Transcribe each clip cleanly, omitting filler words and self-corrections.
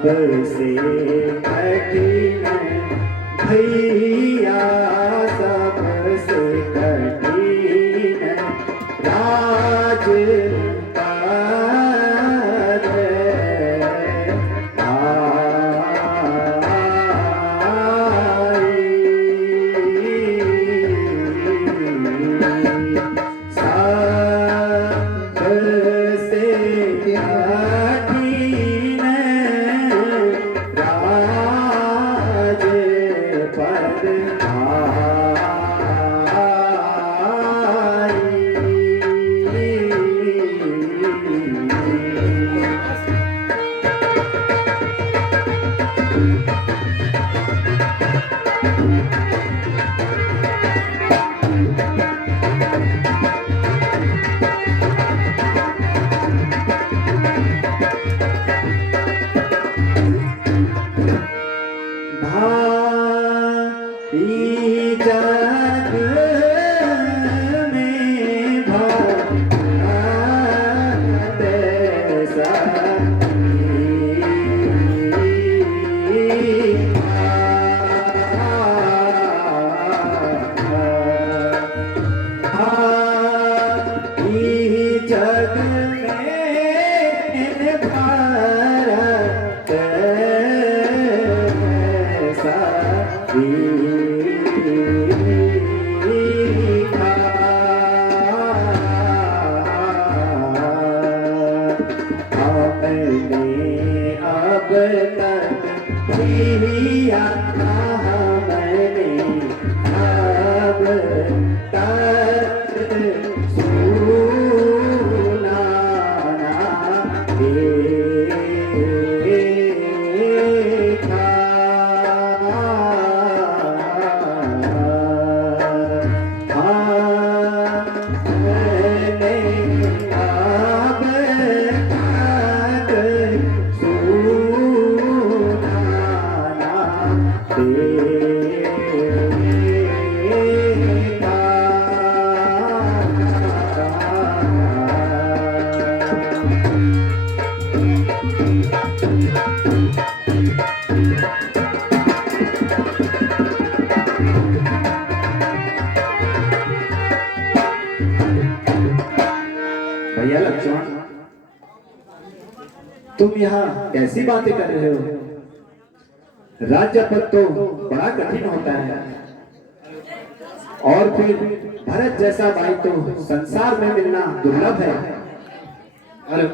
सबसे कठिन भैया, सबसे कठिन राज भैया लक्ष्मण, तुम यहाँ कैसी बातें कर रहे हो? राज्य पद तो बड़ा कठिन होता है, और फिर भरत जैसा भाई तो संसार में मिलना दुर्लभ है। अरे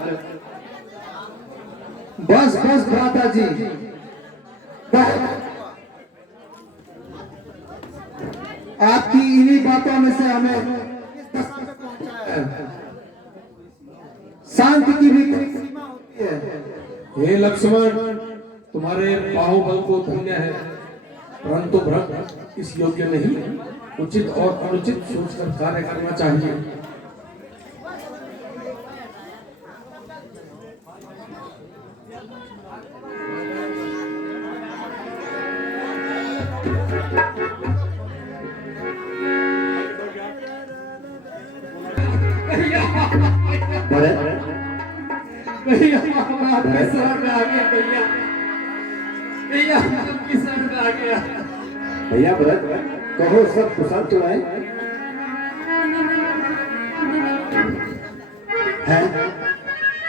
बस बस भ्राता जी, आपकी इन्हीं बातों में से हमें शांति की भी सीमा होती है। हे लक्ष्मण, तुम्हारे बाहुबल को धन्य है, परंतु भरत इस योग्य नहीं। उचित और अनुचित सोचकर कार्य करना चाहिए। भैया आपके शरण में आ गया। भैया भैया आपकी शरण में आ गया। भैया भरत, कहो सब कुशल तो है?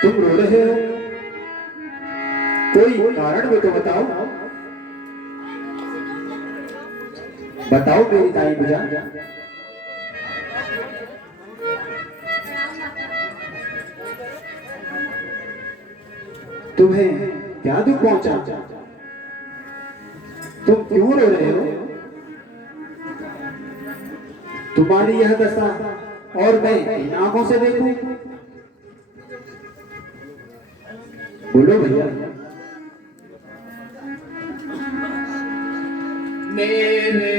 तुम रो रहे हो, कोई कारण भी तो बताओ। बताओ मेरी ताई बुझा। तुम्हें क्या दुख पहुंचा? तुम क्यों रो रहे हो? तुम्हारी यह दशा और मैं इन आंखों से देखूं? बोलो भैया। मेरे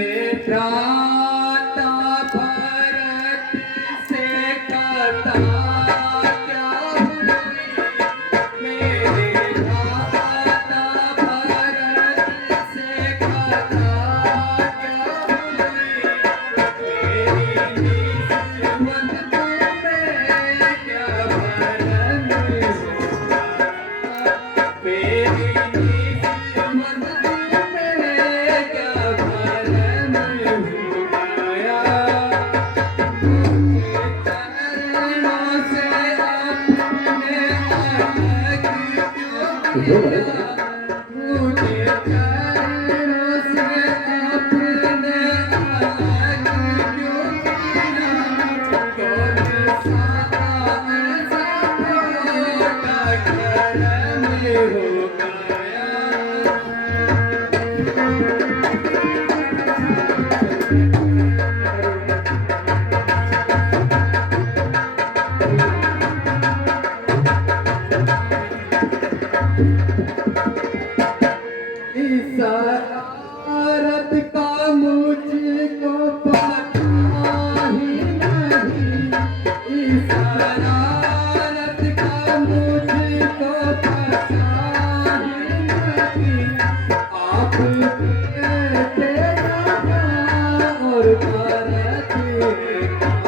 प्राता भरत से कथा क्या हुई, मेरे प्राता भरत से कथा क्या हुई, मेरी निस्बत तुम्हें क्या भरम हुआ, मेरी उठो भरत। मुझे चरणों से अपने अलग क्यों किया? कौन सा ऐसा छोटा कर्म हो गया? इशारत का मुझको पता ही नहीं, इशारत का मुझको पता ही नहीं। आप कहते रहा और करते रहा,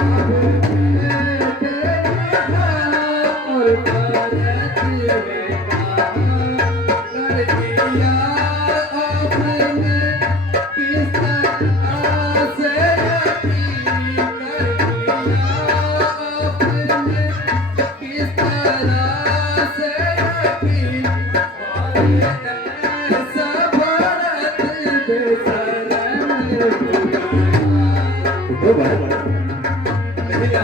आप कहते रहा और करते रहा। कर दिया आपने किस तरह से यकीन, कर दिया आपने किस तरह से यकीन। ऐसा भारत बेशरम हो उठो भरत। गया।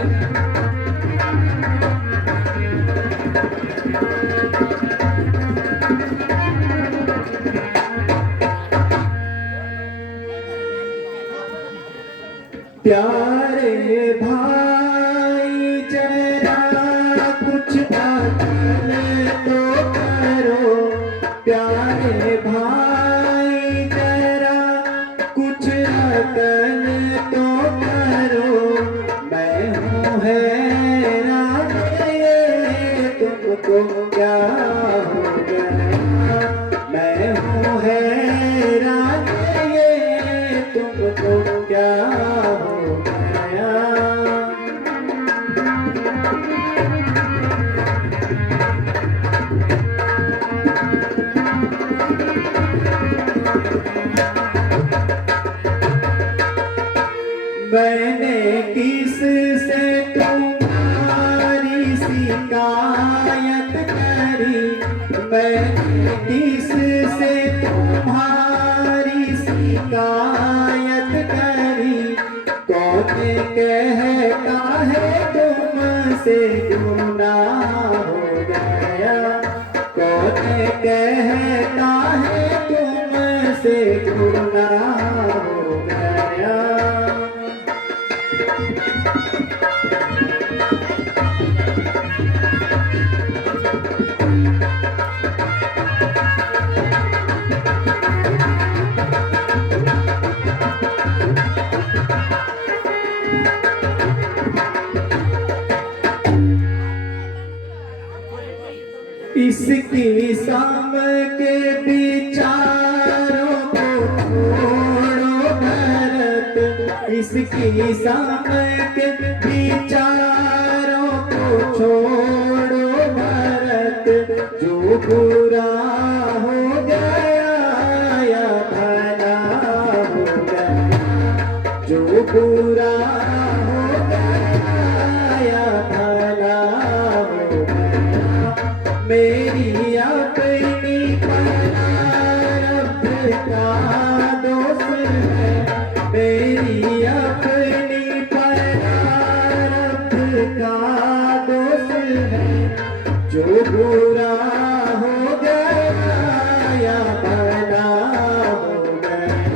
प्यारे भाई जरा कुछ अकल तो करो, प्यारे भाई जरा कुछ अकल तो करो। मैं हूँ हैरान ये तुमको क्या हो गया, मैं हूँ हैरान ये तुमको क्या हो गया। मैंने किस से तुम्हारी शिकायत करी, मैंने किस से तुम्हारी शिकायत करी। कौन कहता है तुमसे गुनाह हो गया, कौन कहता है तुमसे गुनाह हो गया। इसकी सम के विचारों को छोड़ो भरत, इसकी सम के विचारों को छोड़ो भरत। जो बुरा हो गया या भला हो गया, जो बुरा हो गया या भला हो गया। मेरी अपनी प्रारब्ध का दोष है, मेरी अपनी प्रारब्ध का दोष है। जो बुरा हो गया या भला हो गया।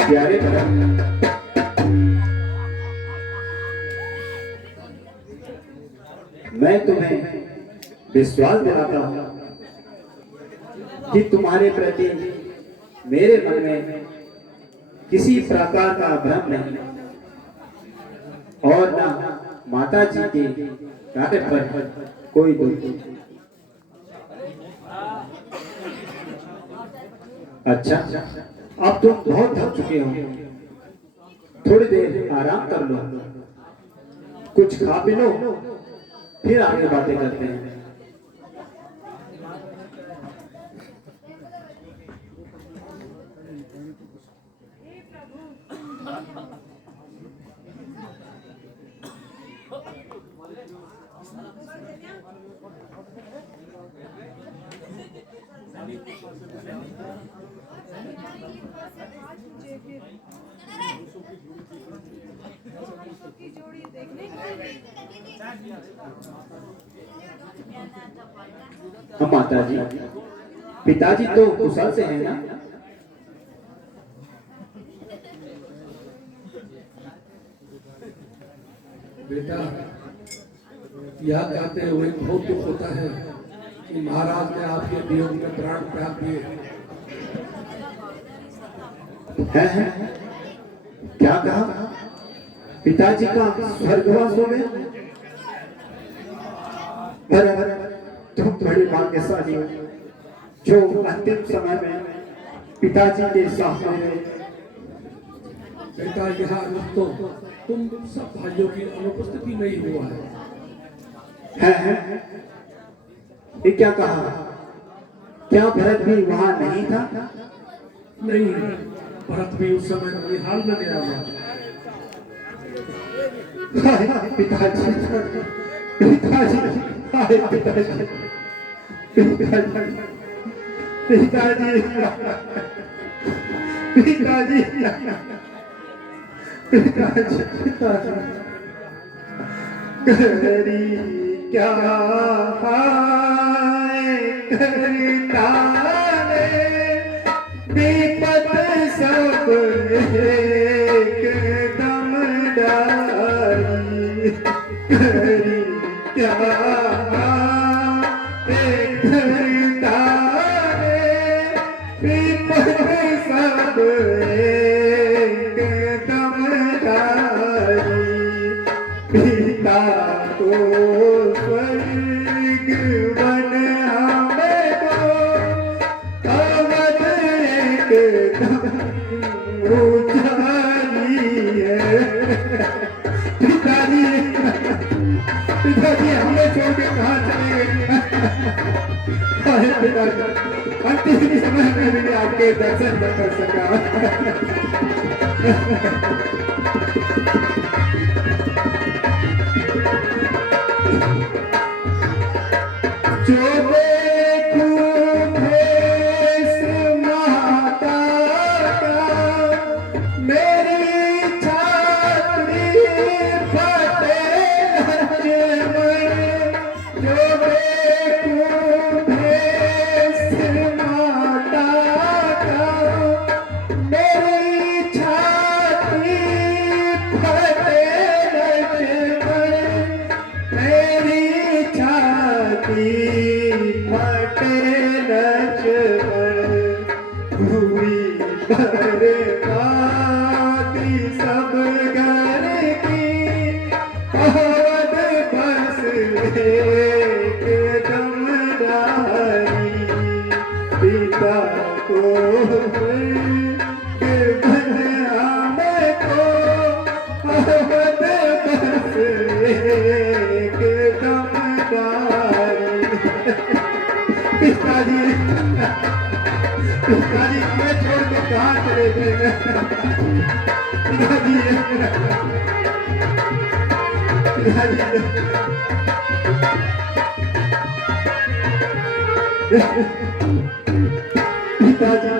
प्यारे भरत, मैं तुम्हें विश्वास दिलाता हूं कि तुम्हारे प्रति मेरे मन में किसी प्रकार का भ्रम नहीं और ना माता जी के कार्य पर कोई दुख। अच्छा, अब तुम बहुत थक चुके हो, थोड़ी देर आराम कर लो, कुछ खा पी लो, फिर आगे बातें करते हैं। हम माता जी, पिताजी तो कुशल से हैं ना? बेटा, यह कहते हुए बहुत दुख होता है कि महाराज ने आपके वियोग में प्राण त्याग दिए। है? क्या कहा? पिताजी का स्वर्गवास हो गया? पर तुम बड़ी भाग्यशाली हो जो अंतिम समय में पिताजी के सामने रहे। बेटा, यह अनर्थ तो तुम सब भाइयों की अनुपस्थिति में ही हुआ है। ये क्या कहा? क्या भरत भी वहां नहीं था? नहीं, भरत भी उस समय निहाल में गया था। पिताजी, पिताजी, पिताजी, पिताजी, पिताजी, पिताजी, पिताजी, करी क्या करता है विपत सब एकदम डाली, करी क्या करता है विपत सब एकदम डाली, पिता को स्वर्ग बन हमें को अवध एकदम उजाली है। पिताजी, पिताजी हमें छोड़ के कहाँ चले गए? अरे पिताजी, अंतिम समय में भी आपके दर्शन न कर सका। जो देखूं भेष माता का मेरी छाती फटे लक्ष्मण, जो देखूं भेष माता का मेरी छाती फटे लक्ष्मण, मेरी छाती फटे लक्ष्मण, हुई बर्बादी सब घर की अवध बस एकदम डाली, पिता को हमें को अवध बस एकदम डाली। पिताजी, पिताजी हमें छोड़ के कहाँ चले गए? पिताजी, पिताजी,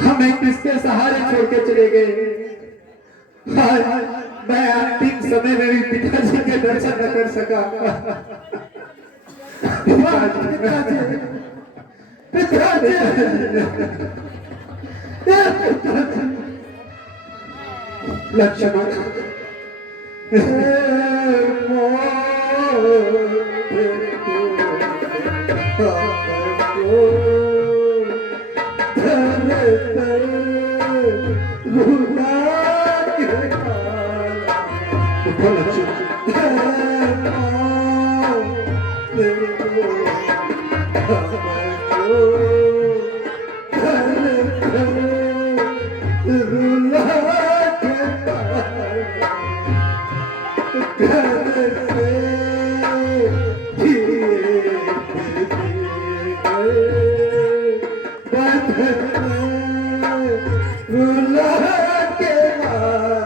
हमें किसके सहारे छोड़ के चले गए? मैं अंतिम समय में भी पिताजी के दर्शन न कर सका। पिताजी, पिताजी, लक्ष्मण, रुला के दुल्हा के मारा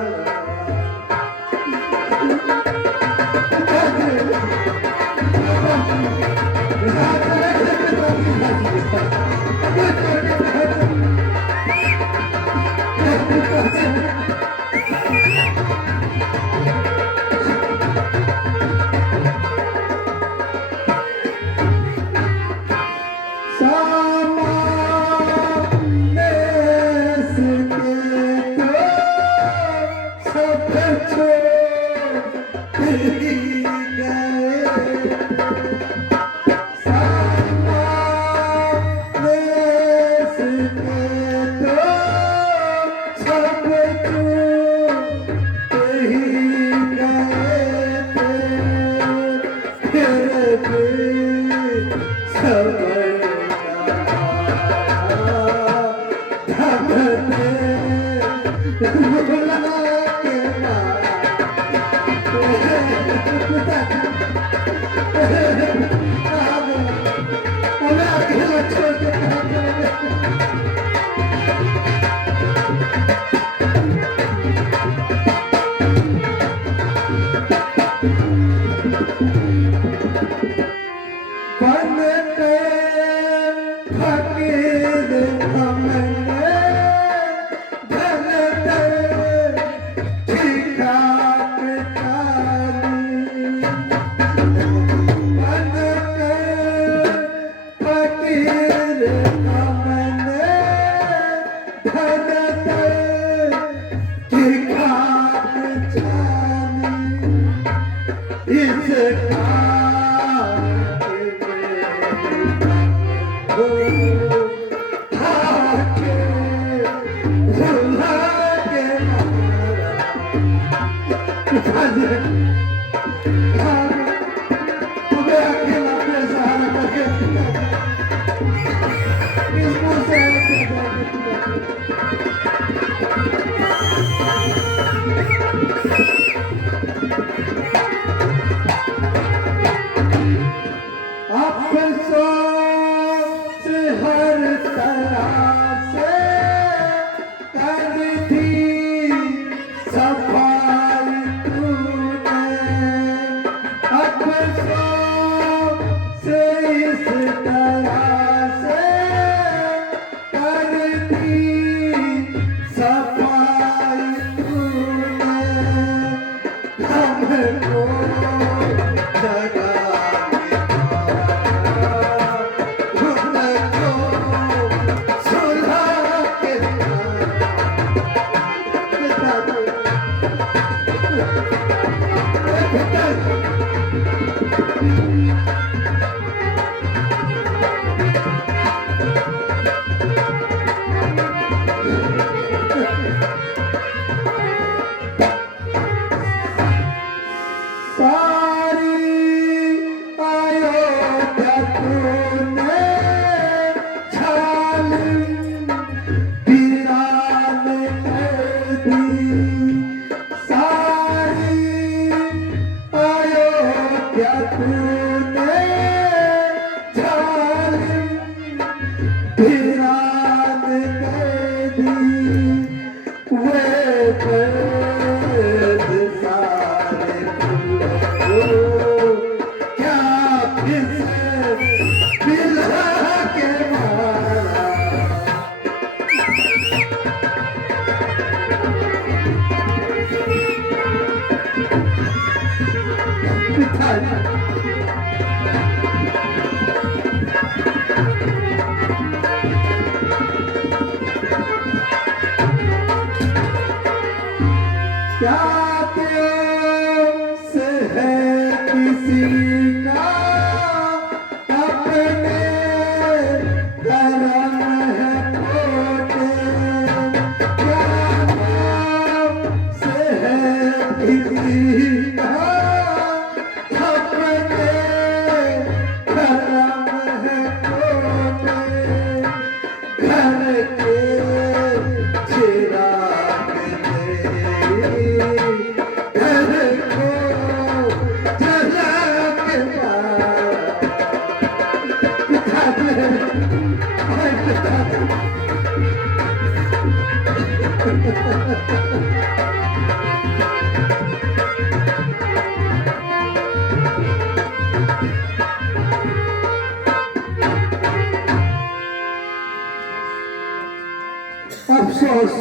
अफसोस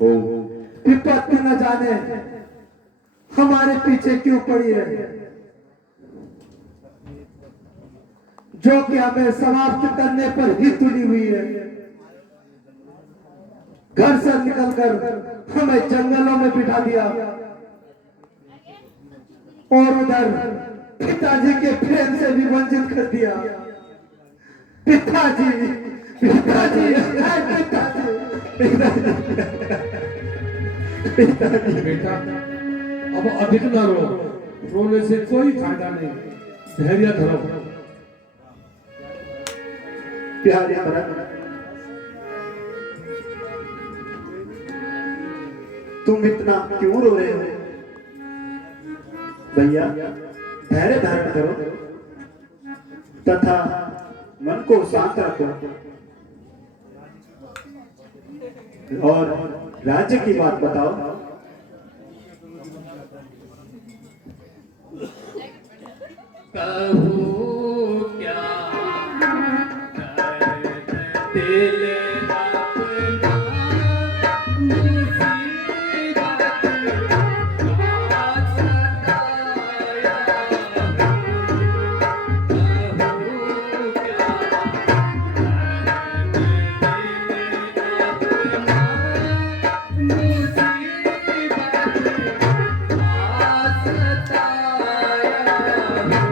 हो विपत्ति न जाने हमारे पीछे क्यों पड़ी है, जो कि हमें समाप्त करने पर ही तुली हुई है। घर से निकलकर हमें जंगलों में बिठा दिया और उधर पिताजी के प्रेम से भी वंचित कर दिया। पिताजी पिताजी पिताजी बेटा अब अधिक न रो, रोने से कोई फायदा नहीं, धैर्य धरो। प्यारे भरत, तुम इतना क्यों रो रहे हो? भैया धैर्य धारण करो तथा मन को शांत रखो और राज्य की बात बताओ। कहूँ क्या दर्द दिल अपना, मुसीबत का सताया हूँ। कहूँ क्या दर्द दिल अपना, मुसीबत का सताया हूँ।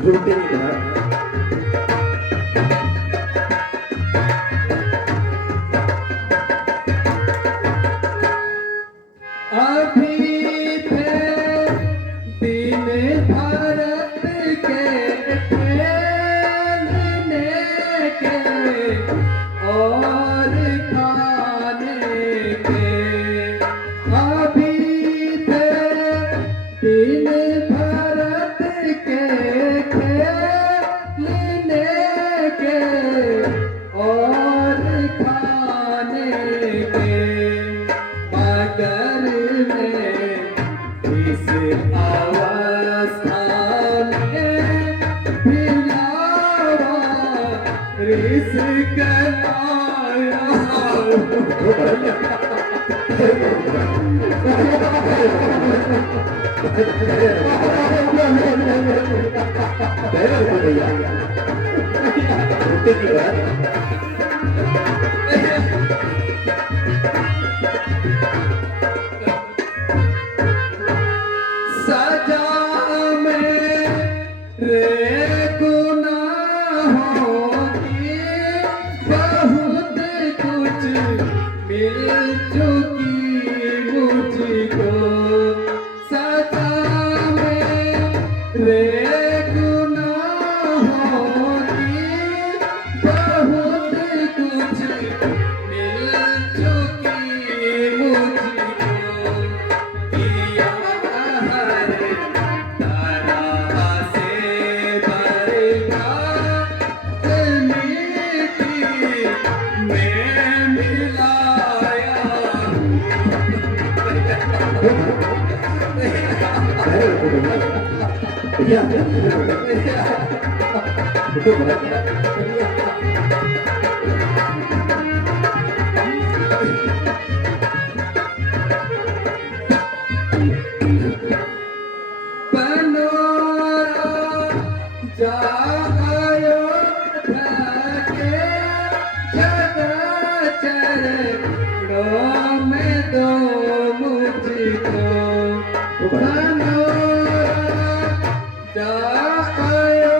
रोते नहीं भरत, अभी थे दिन भारत के खेलने के और खाने के। अभी थे दिन भारत के खेलने के और खाने के। मगर मैं इस अवस्था में भिलावा रिस्क आया धैर्य रखो भैया, रोते नहीं भरत। सजा मेरे गुनाहों की बहुत कुछ मिल चुकी मुझको। सजा मेरे गुनाहों की बहुत कुछ मिल चुकी मुझको। किया हर तरह से बरबाद मिट्टी में मिलाया। धैर्य रखो भैया, भैया रुको भरत। बनोरा जायो ढके जगह चरणों में दो मुझको। बनोरा जायो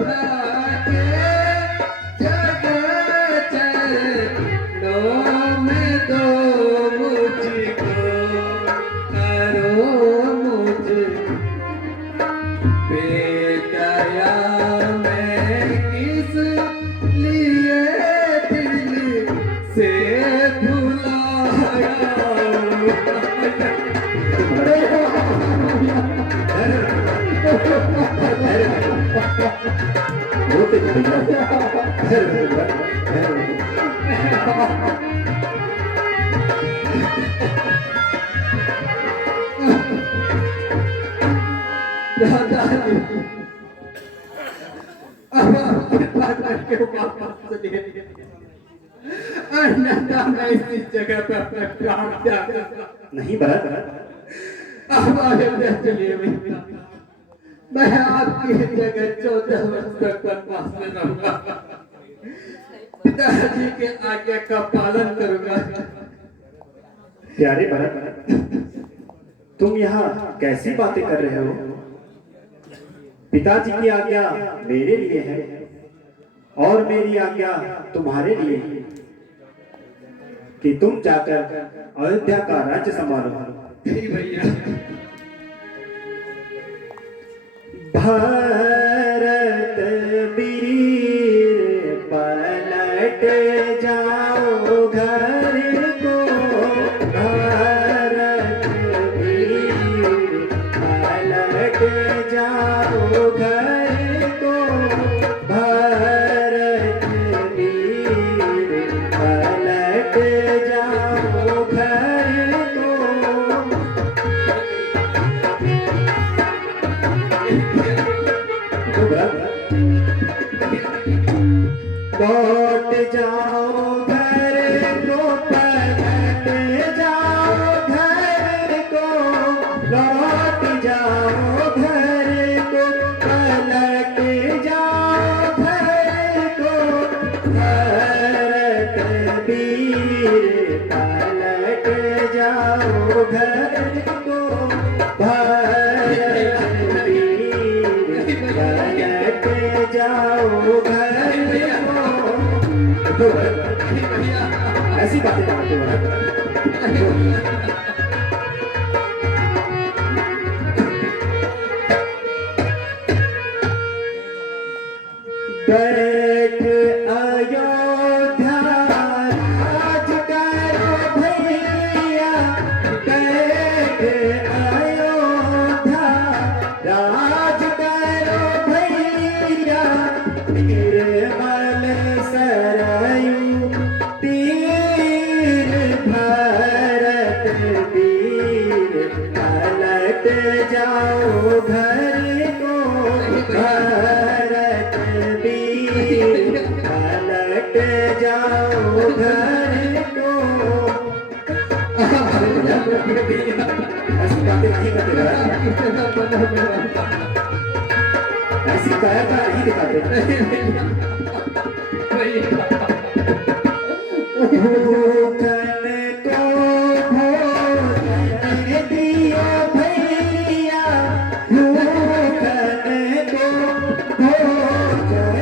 ढके जगह चरणों में दो मुझको। करो मुझ बेदया मैं किस रोते नहीं भैया, अरे भैया, अरे दादाजी अब आप कृपा करके वापस चलिए, अन्यथा मैं इस जगह पे अपना प्राण त्याग दूंगा। नहीं भरत, अब अयोध्या चलिए भैया, मैं आपकी जगह 14 वर्ष तक वनवास में रहूंगा, पिताजी के आज्ञा का पालन करूंगा। प्यारे भरत, तुम यहाँ कैसी बातें कर रहे हो? पिताजी की आज्ञा मेरे लिए है और मेरी आज्ञा तुम्हारे लिए है कि तुम जाकर अयोध्या का राज्य संभालो। नहीं भैया, भारत वीर पलट जाओ घर को, भारत वीर पलट जाओ घर को, भारत वीर पलट जाओ घर को। लौट जाओ घर को, पलट जाओ घर को, लौट जाओ घर को, पलट जाओ घर को, भारत वीर पलट जाओ घर को, भारत वीर पलट जाओ घर को। तो ऐसी बातें करते हो। बैठ अयोध्या राज करो भैया, बैठ अयोध्या राज करो भैया, निर्मल सरयू तीर भारत वीर पलट जाओ घर को, भारत वीर पलट जाओ घर को। ऐसी बातें नहीं करते भरत, ऐसी कायरता नहीं दिखाते। भूखन को भोजन दियो भैया, भूखन को भोजन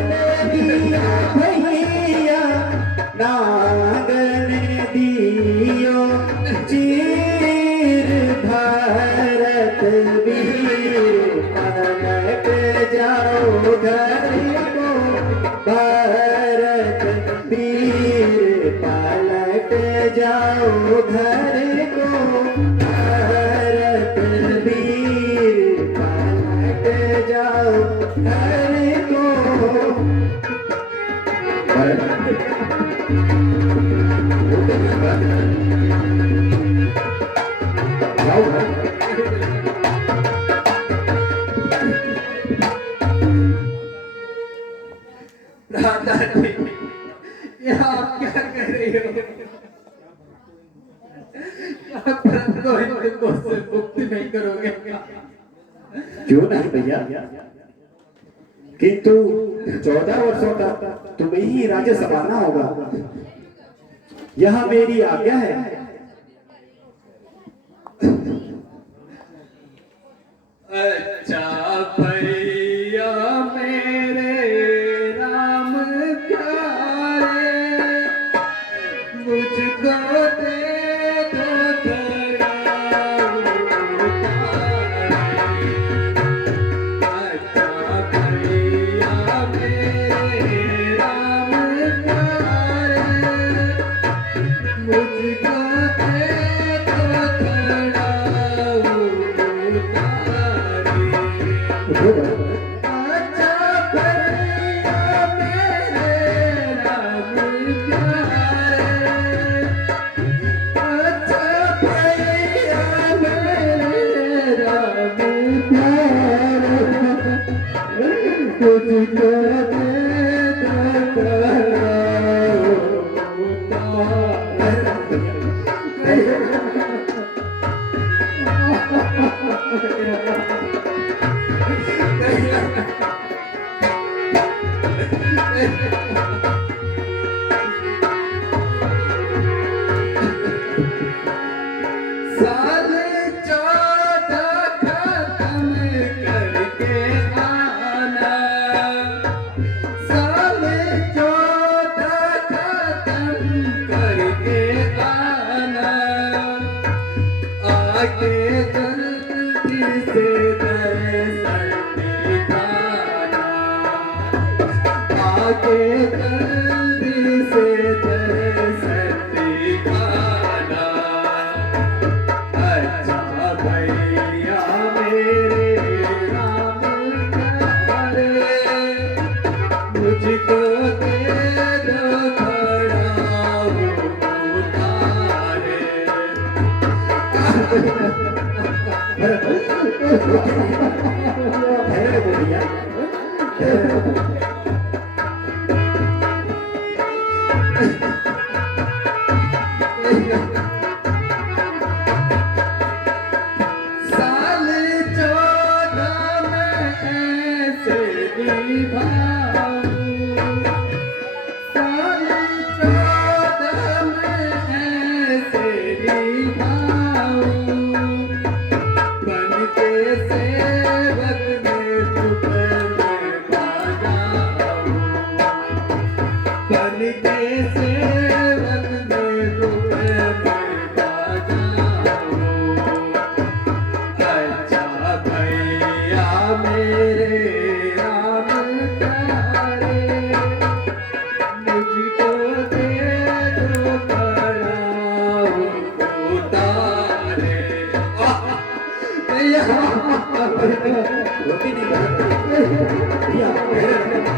दियो भैया, नागन दियो चीर, भारत वीर पलट जाओ घर को, भारत वीर पलट जाओ घर को, भारत वीर पलट जाओ घर को। जाओ घर। दादाजी, ये आप क्या कर रही हो? परंतु इनको से मुक्ति नहीं करोगे। क्यों नहीं भैया, किंतु 14 वर्षों तक तुम्हें ही राज्य संभालना होगा, यह मेरी आज्ञा है। अच्छा भैया मेरे राम प्यारे, मुझको दे दो थोड़ा उतारे। अच्छा भैया मेरे राम प्यारे, मुझको दे दो थोड़ा उतारे। साल 14 खत्म करके आना, साल 14 खत्म करके आना, आके जल्दी से दर्शन दिखाना, आके जल्दी से दर्शन दिखाना। अच्छा भैया मेरे राम प्यारे, मुझको दे दो खड़ा उतारे। ठहरे रहो भैया, ठहरे रहो। साल 14 में ऐसे निभाऊं, साल 14 में ऐसे निभाऊं, बन के सेवक में दुख में बाजाऊं, बन के सेवक में दुख में बाजाऊं। अच्छा भैया मेरे राम प्यारे, मुझको दे दो खड़ा उतारे। भैया रोटी नहीं खाते भैया, ठहरे रहो।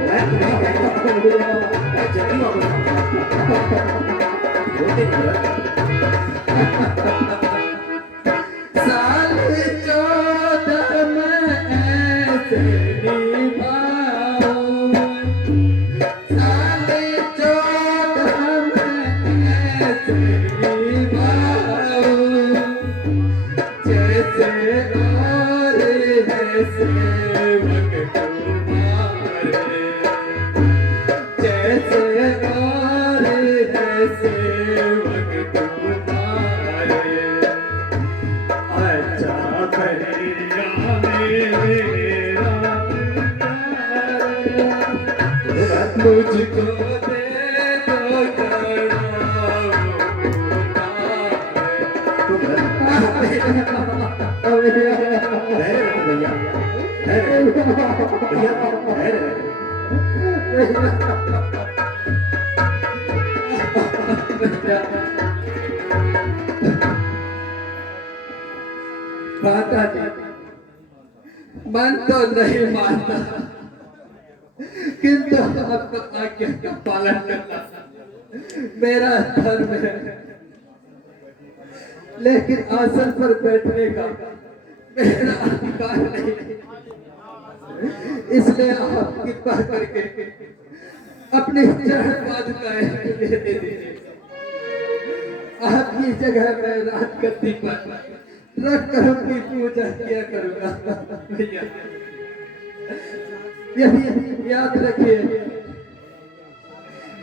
मैं तुम्हें कहता हूँ, मैं जल्दी वापस आऊंगा। रोटी नहीं खाते। साल 14 में ऐसे निभाऊं, साल 14 में ऐसे निभाऊं, जैसे और है सेवक तुम्हारे, जैसे और है सेवक तुम्हारे। अच्छा भैया मेरे राम प्यारे, मुझको दे दो खड़ा उतारे। ठहरे रहो भैया, ठहरे रहो भैया, ठहरे रहो। माता जी, मन तो नहीं मानता, किंतु आपको आज्ञा का पालन करना मेरा धर्म है, लेकिन आसन पर बैठने का मेरा अधिकार नहीं, इसलिए आप कृपा करके अपनी चरण पादुकाएं मुझे दे दीजिए। आपकी जगह में रात गद्दी पर रख कर उनकी पूजा किया करूंगा। भैया यदि याद रखिए,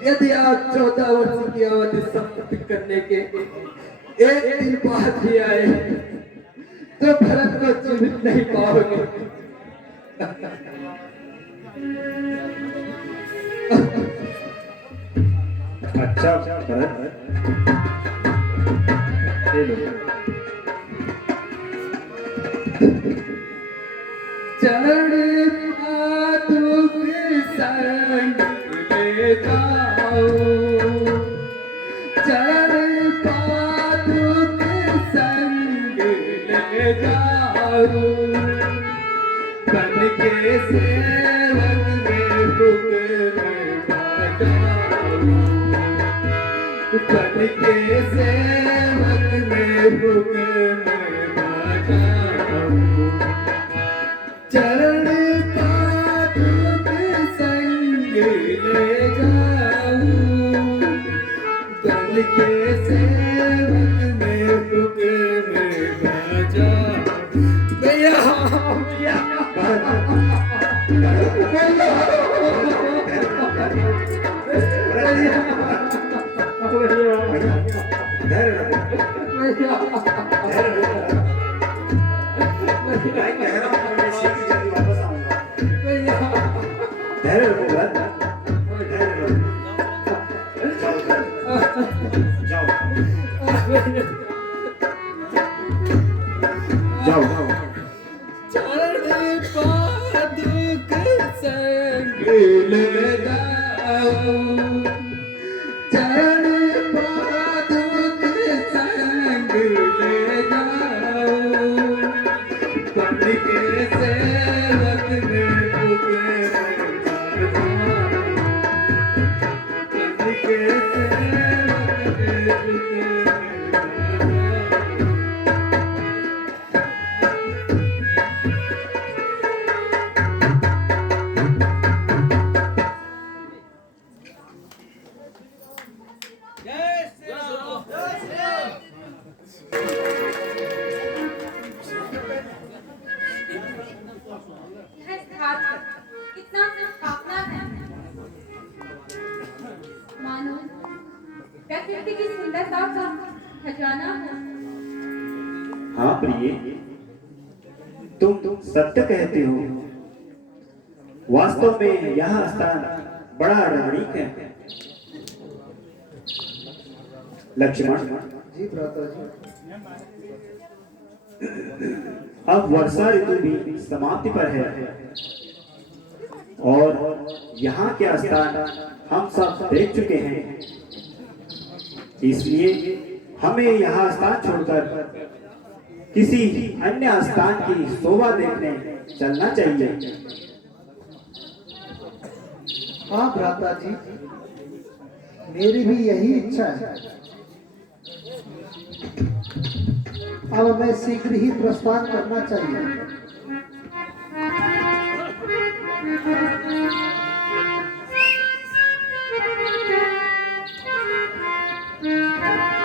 यदि आप 14 वर्ष की अवधि समाप्त करने के एक दिन बाद भी आए तो भरत को जीवित नहीं पाओगे। अच्छा भरत, ले लो। चरण पादुक संग ले जाओ, चरण पादुक संग ले जाओ, बन के सेवक में हुक्म बजाओ, बन के सेवक में हुक्म बजाओ, चरण पादुक संग ले जाऊं, बन के सेवक में हुक्म बजाऊं। भैया भैया धैर्य रखो, धैर्य रखो। मैं कह रहा हूँ मैं शीघ्र जल्दी वापस आऊंगा। धैर्य रखो भरत, धैर्य रखो। जाओ जाओ जाओ। चरण पादुक संग ले जाओ, चरण पादुक संग ले जाओ, पंडित के सेवक ने पुकारा, पंडित के सेवक ने पुकारा। यह स्थान कितना स्थापना है, मानो प्रकृति की सुंदरता का खजाना है। हाँ प्रिय, तुम सत्य कहते हो। वास्तव में यह स्थान बड़ा रमणीक है। लक्ष्मण, जी भ्राता जी। अब वर्षा ऋतु भी समाप्ति पर है और यहाँ के स्थान हम सब देख चुके हैं, इसलिए हमें यहाँ स्थान छोड़कर किसी अन्य स्थान की शोभा देखने चलना चाहिए। हाँ भ्राता जी, मेरी भी यही इच्छा है। अब मैं शीघ्र ही प्रस्थान करना चाहिए।